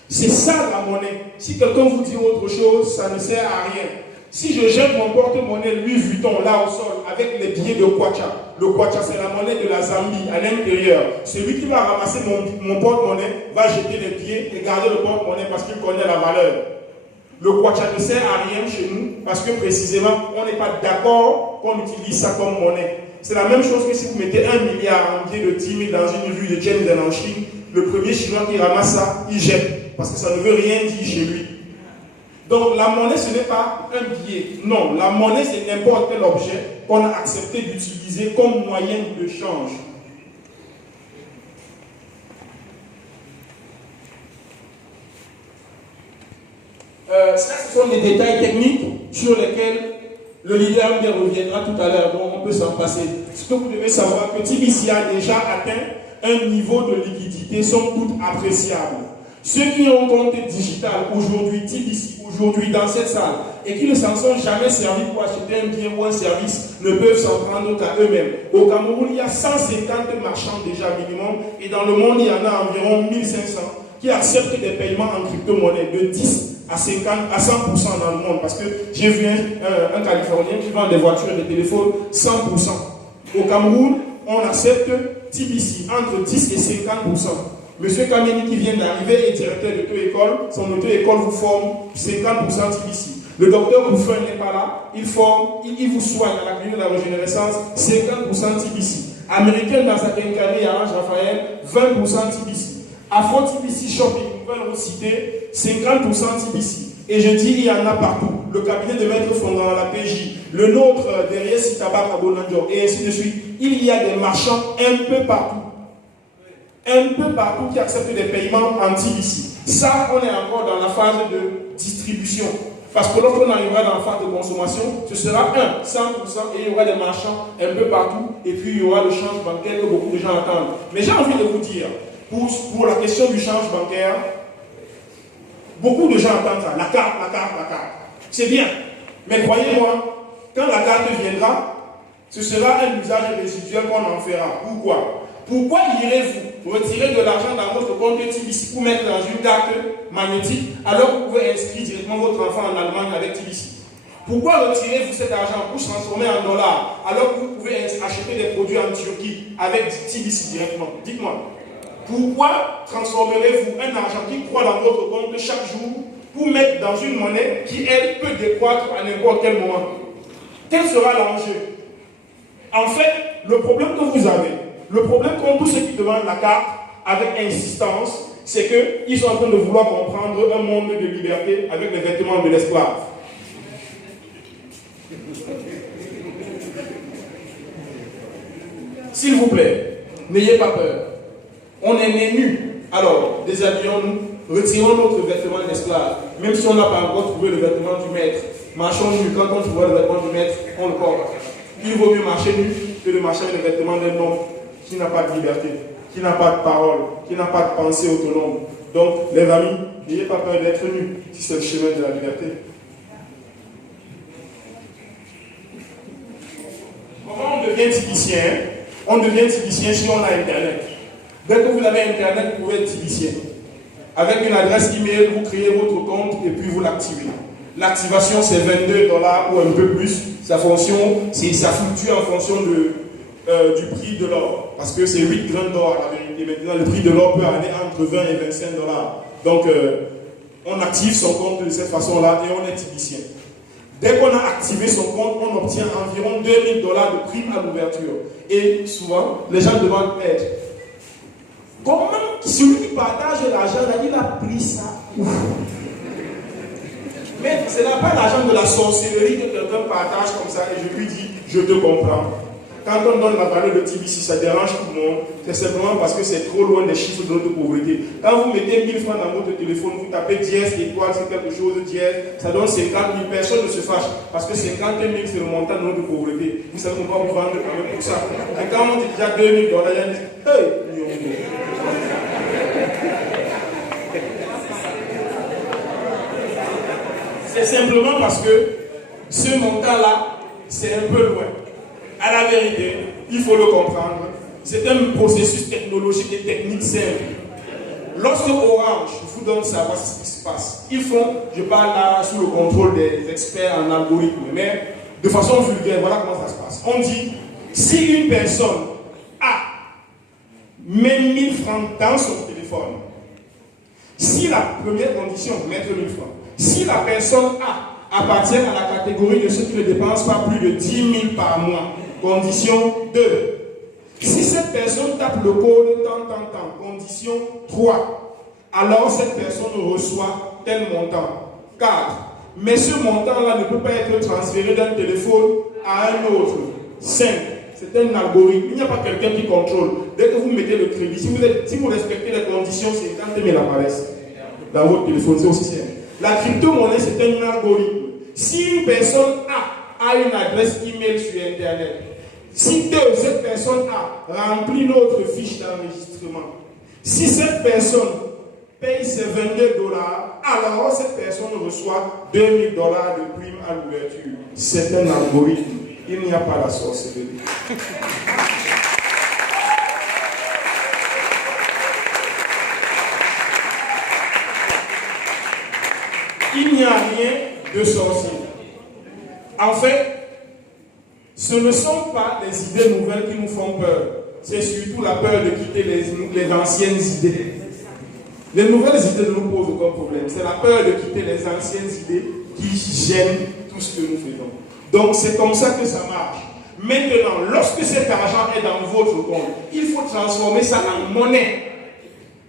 C'est ça la monnaie. Si quelqu'un vous dit autre chose, ça ne sert à rien. Si je jette mon porte-monnaie Louis Vuitton là au sol avec les billets de Kwacha, le Kwacha c'est la monnaie de la Zambie à l'intérieur. Celui qui va ramasser mon porte-monnaie va jeter les billets et garder le porte-monnaie parce qu'il connaît la valeur. Le Kwacha ne sert à rien chez nous parce que précisément on n'est pas d'accord qu'on utilise ça comme monnaie. C'est la même chose que si vous mettez 1 milliard en billet de 10 000 dans une rue de Shenzhen en Chine, le premier Chinois qui ramasse ça, il jette parce que ça ne veut rien dire chez lui. Donc la monnaie ce n'est pas un billet, non, la monnaie c'est n'importe quel objet qu'on a accepté d'utiliser comme moyen de change. Ça, ce sont des détails techniques sur lesquels le leader reviendra tout à l'heure, donc on peut s'en passer. Ce que vous devez savoir, que TBC a déjà atteint un niveau de liquidité somme toute appréciable. Ceux qui ont un compte digital aujourd'hui, type ici, aujourd'hui dans cette salle, et qui ne s'en sont jamais servis pour acheter un bien ou un service, ne peuvent s'en prendre qu'à eux-mêmes. Au Cameroun, il y a 150 marchands déjà minimum, et dans le monde, il y en a environ 1500 qui acceptent des paiements en crypto-monnaie de 10 à 50, à 100% dans le monde. Parce que j'ai vu un Californien qui vend des voitures et des téléphones 100%. Au Cameroun, on accepte TBC entre 10 et 50%. Monsieur Kameni qui vient d'arriver est directeur d'auto-école. Son auto-école vous forme 50% TBC. Le docteur Bouffin n'est pas là. Il vous soigne à la clinique de la régénérescence 50% TBC. Américain dans sa quincaillerie à Ange Raphaël, 20% TBC. Afro TBC Shopping, nouvelle cité, 50% TBC. Et je dis, il y en a partout. Le cabinet de Maître Fondant, la PJ, le nôtre derrière Sitabar à Bonanjo, et ainsi de suite. Il y a des marchands un peu partout. Un peu partout qui acceptent des paiements en TBC. Ça, on est encore dans la phase de distribution. Parce que lorsqu'on arrivera dans la phase de consommation, ce sera 100%, et il y aura des marchands un peu partout, et puis il y aura le change bancaire que beaucoup de gens attendent. Mais j'ai envie de vous dire, pour la question du change bancaire, beaucoup de gens attendent ça, la carte. C'est bien, mais croyez-moi, quand la carte viendra, ce sera un usage résiduel qu'on en fera. Pourquoi irez-vous retirer de l'argent dans votre compte TBC pour mettre dans une carte magnétique alors que vous pouvez inscrire directement votre enfant en Allemagne avec TBC? Pourquoi retirez-vous cet argent pour se transformer en dollars alors que vous pouvez acheter des produits en Turquie avec TBC directement? Dites-moi. Pourquoi transformerez-vous un argent qui croît dans votre compte chaque jour pour mettre dans une monnaie qui, elle, peut décroître à n'importe quel moment? Quel sera l'enjeu? En fait, le problème que vous avez, le problème qu'ont tous ceux qui demandent la carte avec insistance, c'est qu'ils sont en train de vouloir comprendre un monde de liberté avec les vêtements de l'esclave. S'il vous plaît, n'ayez pas peur. On est nés nus. Alors, déshabillons-nous, retirons notre vêtement d'esclave. Même si on n'a pas encore trouvé le vêtement du maître, marchons nus. Quand on trouvera le vêtement du maître, on le porte. Il vaut mieux marcher nu que de marcher avec le vêtement d'un homme qui n'a pas de liberté, qui n'a pas de parole, qui n'a pas de pensée autonome. Donc, les amis, n'ayez pas peur d'être nus si c'est le chemin de la liberté. Comment on devient tibicien? On devient tibicien si on a Internet. Dès que vous avez Internet, vous pouvez être tibicien. Avec une adresse email, vous créez votre compte et puis vous l'activez. L'activation, c'est $22 ou un peu plus. Ça fluctue en fonction du prix de l'or. Parce que c'est 8 grains d'or à la vérité. Maintenant, le prix de l'or peut aller entre 20 et $25. Donc, on active son compte de cette façon-là et on est tibicien. Dès qu'on a activé son compte, on obtient environ $2000 de prime à l'ouverture. Et souvent, les gens demandent aide. Comment celui qui partage l'argent, il a pris ça? Mais ce n'est pas l'argent de la sorcellerie que quelqu'un partage comme ça et je lui dis, je te comprends. Quand on donne la valeur de TBC, ça dérange tout le monde. C'est simplement parce que c'est trop loin des chiffres de notre pauvreté. Quand vous mettez 1000 francs dans votre téléphone, vous tapez dièse, étoile, c'est quelque chose, dièse, ça donne 50 000. Personne ne se fâche parce que 50 000, c'est le montant de notre pauvreté. Vous savez qu'on va vous vendre quand même pour ça. Et quand on dit déjà $2000, il y a dit, hey, c'est simplement parce que ce montant-là, c'est un peu loin. À la vérité, il faut le comprendre. C'est un processus technologique et technique simple. Lorsque Orange vous donne ça, voici ce qui se passe. Ils font, je parle là sous le contrôle des experts en algorithme, mais de façon vulgaire, voilà comment ça se passe. On dit, si une personne met 1000 francs dans son téléphone, si la première condition, mettre 1000 francs, si la personne appartient à la catégorie de ceux qui ne dépensent pas plus de 10 000 par mois, condition 2. Si cette personne tape le code tant, condition 3, alors cette personne reçoit tel montant. 4. Mais ce montant-là ne peut pas être transféré d'un téléphone à un autre. 5. C'est un algorithme. Il n'y a pas quelqu'un qui contrôle. Dès que vous mettez le crédit, si vous respectez les conditions, 50 000 apparaissent dans votre téléphone. C'est aussi simple. La crypto-monnaie, c'est un algorithme. Si une personne a une adresse email sur Internet, si cette personne a rempli notre fiche d'enregistrement, si cette personne paye ses 22 dollars, alors cette personne reçoit 2000 dollars de prime à l'ouverture. C'est un algorithme. Il n'y a pas la sorcellerie. Il n'y a rien de sorcier. En fait, ce ne sont pas les idées nouvelles qui nous font peur. C'est surtout la peur de quitter les anciennes idées. Les nouvelles idées ne nous posent aucun problème. C'est la peur de quitter les anciennes idées qui gêne tout ce que nous faisons. Donc c'est comme ça que ça marche. Maintenant, lorsque cet argent est dans votre compte, il faut transformer ça en monnaie.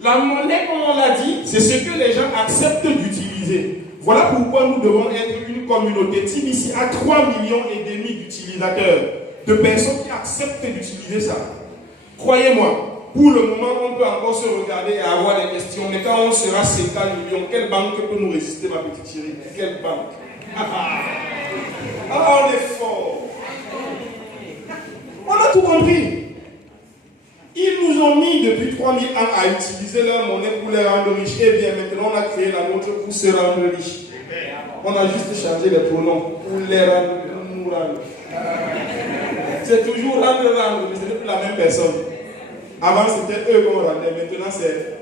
La monnaie, comme on l'a dit, c'est ce que les gens acceptent d'utiliser. Voilà pourquoi nous devons être une communauté. TBC a 3,5 millions d'utilisateurs, de personnes qui acceptent d'utiliser ça. Croyez-moi, pour le moment, on peut encore se regarder et avoir des questions, mais quand on sera 50 millions, quelle banque peut nous résister, ma petite chérie? Quelle banque? Ah, on est fort. On a tout compris. Ils nous ont mis depuis 3000 ans à utiliser leur monnaie pour les rendre riches. Et bien maintenant, on a créé la nôtre pour se rendre riches. On a juste changé les pronoms pour les rendre, nous rendre. C'est toujours rendre, mais ce n'est plus la même personne. Avant, c'était eux qu'on rendait. Maintenant, c'est...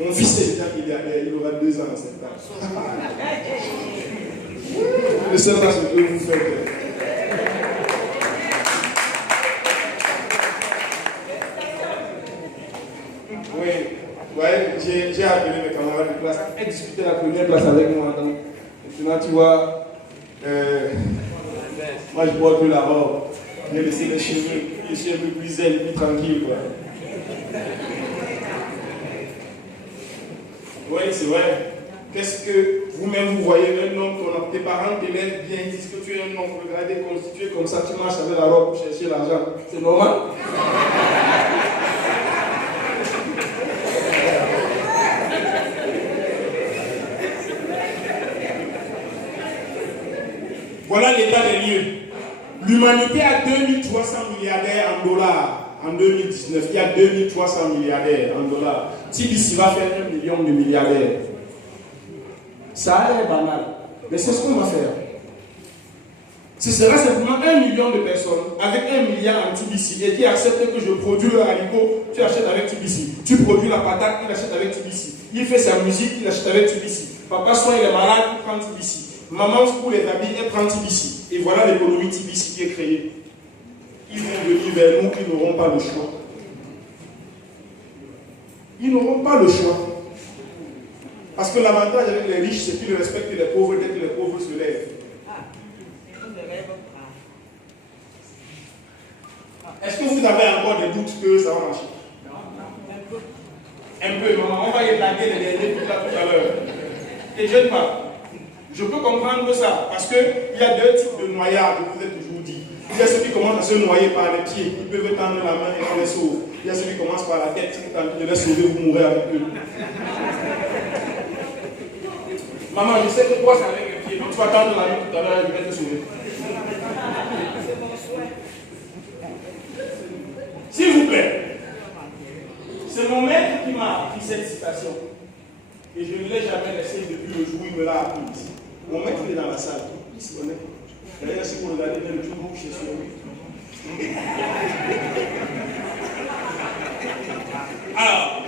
Mon fils est déjà milliardaire. Il aura 2 ans en septembre. Je ne sais pas ce que vous faites. Oui, ouais, j'ai appelé mes camarades de classe et discuté la première classe avec moi. Donc, maintenant, tu vois, moi je porte la robe. J'ai laissé les cheveux plus zen, plus tranquilles. Quoi. Oui, c'est vrai. Qu'est-ce que vous-même vous voyez un homme, tes parents t'élèvent bien, ils disent que tu es un homme, regardez, constitué comme ça, tu marches avec la robe pour chercher l'argent. C'est normal? Voilà l'état des lieux. L'humanité a 2300 milliardaires en dollars en 2019. Il y a 2300 milliardaires en dollars. TBC va faire 1 million de milliardaires. Ça a l'air banal, mais c'est ce qu'on va faire. Ce sera simplement 1 million de personnes avec 1 milliard en TBC et qui acceptent que je produis le haricot, tu achètes avec TBC. Tu produis la patate, il achète avec TBC. Il fait sa musique, il achète avec TBC. Papa soin, il est malade, il prend TBC. Maman pour les habits, elle prend TBC. Et voilà l'économie TBC qui est créée. Ils vont venir vers nous, ils n'auront pas le choix. Ils n'auront pas le choix. Parce que l'avantage avec les riches, c'est qu'ils respectent les pauvres dès que les pauvres se lèvent. Est-ce que vous avez encore des doutes que ça va marcher? Un peu, maman. On va y blaguer les derniers tout à l'heure. Et je ne pas. Je peux comprendre ça, parce qu'il y a 2 types de noyades, je vous ai toujours dit. Il y a ceux qui commencent à se noyer par les pieds, ils peuvent tendre la main et on les sauve. Il y a ceux qui commencent par la tête, qui tentent de les sauver, vous mourrez avec eux. Maman, je sais que toi c'est avec les pieds, donc tu vas tendre la main tout à l'heure et je vais te sauver. S'il vous plaît, c'est mon maître qui m'a appris cette citation. Et je ne l'ai jamais laissé depuis le jour où il me l'a appris. Mon maître est dans la salle. Il se connaît. D'ailleurs, si vous regardez le jour où je suis sur lui. Alors,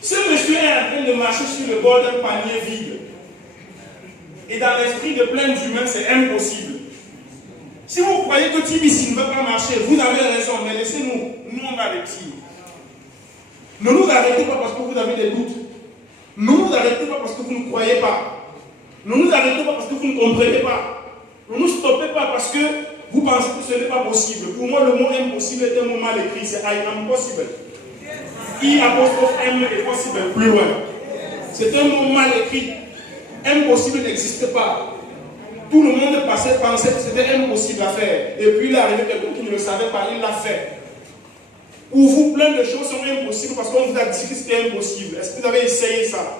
ce monsieur est en train de marcher sur le bord d'un panier vide. Et dans l'esprit de plein d'humains, c'est impossible. Si vous croyez que TBC ne va pas marcher, vous avez raison, mais laissez-nous. Nous, on va réussir. Ne nous arrêtez pas parce que vous avez des doutes. Ne nous arrêtez pas parce que vous ne croyez pas. Ne nous arrêtez pas parce que vous ne comprenez pas. Ne nous stoppez pas parce que vous pensez que ce n'est pas possible. Pour moi, le mot impossible est un mot mal écrit. C'est I am possible. I''M est possible. Plus loin. C'est un mot mal écrit. Impossible n'existe pas. Tout le monde pensait que c'était impossible à faire. Et puis il est arrivé quelqu'un qui ne le savait pas, il l'a fait. Pour vous, plein de choses sont impossibles parce qu'on vous a dit que c'était impossible. Est-ce que vous avez essayé ça?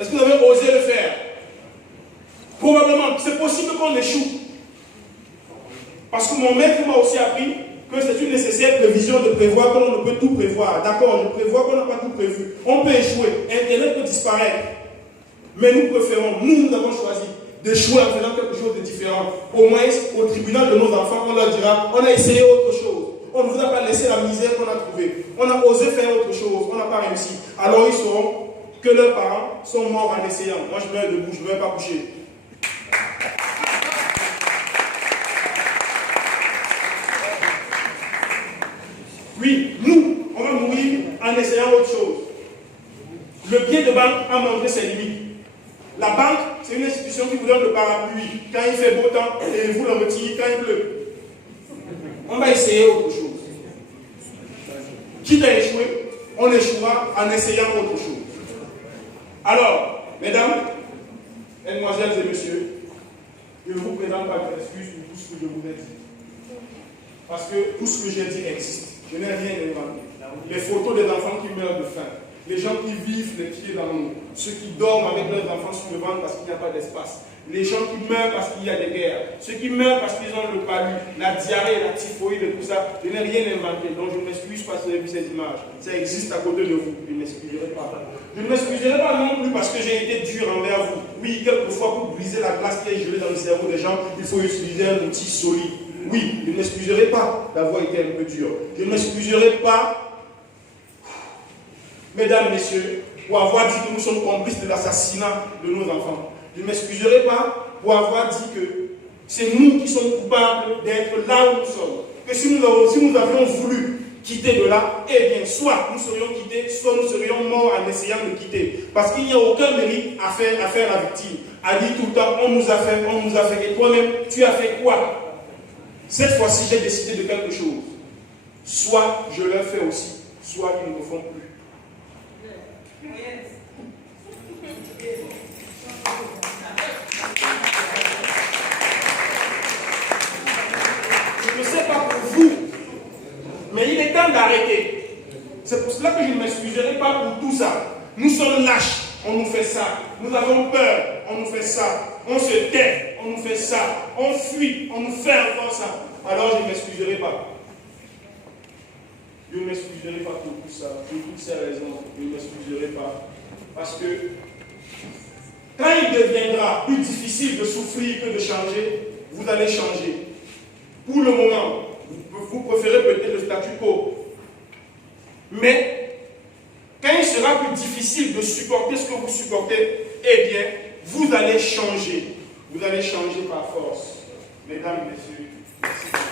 Est-ce que vous avez osé le faire? Probablement, c'est possible qu'on échoue. Parce que mon maître m'a aussi appris que c'est une nécessaire prévision de prévoir qu'on ne peut tout prévoir. D'accord, je prévois qu'on n'a pas tout prévu. On peut échouer. Internet peut disparaître. Mais nous préférons, nous avons choisi d'échouer en faisant quelque chose de différent. Au moins, au tribunal de nos enfants, on leur dira, on a essayé autre chose. On ne vous a pas laissé la misère qu'on a trouvée. On a osé faire autre chose. On n'a pas réussi. Alors ils sauront que leurs parents sont morts en essayant. Moi, je meurs debout, je ne vais pas coucher. Oui, nous, on va mourir en essayant autre chose. Le billet de banque a montré ses limites. La banque, c'est une institution qui vous donne le parapluie quand il fait beau temps et vous le retirez quand il pleut. On va essayer autre chose. Quitte à échouer, on échouera en essayant autre chose. Alors, mesdames, mesdemoiselles et messieurs, je ne vous présente pas d'excuses pour tout ce que je vous ai dit. Parce que tout ce que j'ai dit existe. Je n'ai rien inventé. Les photos des enfants qui meurent de faim, les gens qui vivent les pieds dans l'eau, ceux qui dorment avec leurs enfants sur le ventre parce qu'il n'y a pas d'espace, les gens qui meurent parce qu'il y a des guerres, ceux qui meurent parce qu'ils ont le palu, la diarrhée, la typhoïde et tout ça, je n'ai rien inventé. Donc je ne m'excuse pas si vous avez vu ces images. Ça existe à côté de vous. Je ne m'excuserai pas. Je ne m'excuserai pas non plus parce que j'ai été dur envers vous. Oui, quelquefois pour briser la glace qui est gelée dans le cerveau des gens, il faut utiliser un outil solide. Oui, je ne m'excuserai pas d'avoir été un peu dur. Je ne m'excuserai pas, mesdames, messieurs, pour avoir dit que nous sommes complices de l'assassinat de nos enfants. Je ne m'excuserai pas pour avoir dit que c'est nous qui sommes coupables d'être là où nous sommes. Que si nous avions voulu quitter de là, eh bien, soit nous serions quittés, soit nous serions morts en essayant de quitter. Parce qu'il n'y a aucun mérite à faire la victime. À dire tout le temps, on nous a fait. Et toi-même, tu as fait quoi? Cette fois-ci, j'ai décidé de quelque chose. Soit je le fais aussi, soit ils ne le font plus. Je ne sais pas pour vous, mais il est temps d'arrêter. C'est pour cela que je ne m'excuserai pas pour tout ça. Nous sommes lâches, on nous fait ça. Nous avons peur, on nous fait ça. On se tait, on nous fait ça. On fuit, on nous fait encore ça. Alors je ne m'excuserai pas. Je ne m'excuserai pas pour tout ça, pour toutes ces raisons. Je ne m'excuserai pas. Parce que quand il deviendra plus difficile de souffrir que de changer, vous allez changer. Pour le moment, vous préférez peut-être le statu quo. Mais quand il sera plus difficile de supporter ce que vous supportez, eh bien, vous allez changer. Vous allez changer par force. Mesdames et messieurs, merci.